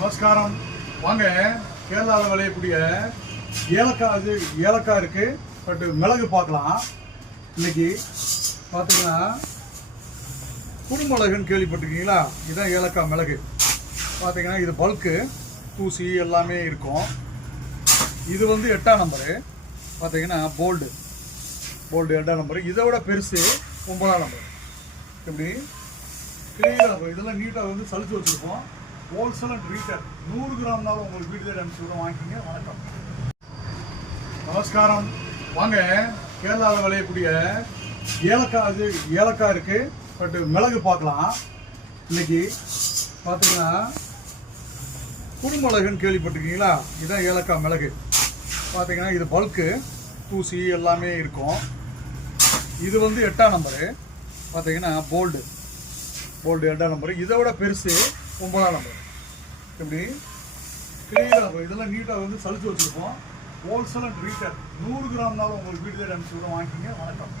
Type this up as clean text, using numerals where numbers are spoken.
நமஸ்காரம். வாங்க, கேரளாவில் விளையக்கூடிய ஏலக்காய் இருக்கு. பட் மிளகு பார்க்கலாம். இன்னைக்கு பார்த்தீங்கன்னா குறுமிளகுன்னு கேள்விப்பட்டிருக்கீங்களா? இதுதான் ஏலக்காய் மிளகு. பார்த்தீங்கன்னா இது பல்க்கு, தூசி எல்லாமே இருக்கும். இது வந்து 8ஆம் நம்பரு. பார்த்தீங்கன்னா போல்டு 8ஆம் நம்பரு. இதை விட பெருசு 9ஆம் நம்பர். இப்படி கிளியராக இதெல்லாம் நீட்டாக வந்து சலிச்சு வச்சுருப்போம். ஹோல்சேல் அண்ட் ரீட்டெயில் 100 கிராம்னாலும் உங்களுக்கு வீடு தேடி அனுப்பிச்சு விட வாங்கிக்கிங்க. வணக்கம், நமஸ்காரம். வாங்க, கேரளாவில் விளையக்கூடிய ஏலக்காய் இருக்கு. பட் மிளகு பார்க்கலாம். இன்னைக்கு பார்த்தீங்கன்னா குறுமிளகுன்னு கேள்விப்பட்டிருக்கீங்களா? இதுதான் ஏலக்காய் மிளகு. பார்த்தீங்கன்னா இது பல்க்கு, தூசி எல்லாமே இருக்கும். இது வந்து 8ஆம் நம்பரு. பார்த்தீங்கன்னா போல்டு 8ஆம் நம்பரு. இதை விட பெருசு 9ஆம் நம்பர். இப்படி கிளியராக இதெல்லாம் நீட்டாக வந்து சலிச்சு வச்சுருப்போம். ஹோல்சேல் அண்ட் ரீட்டெயில் 100 கிராம்னாலும் உங்களுக்கு வீடு தேடி அனுப்பிச்சு விட வாங்கிக்கிங்க. வணக்கம்.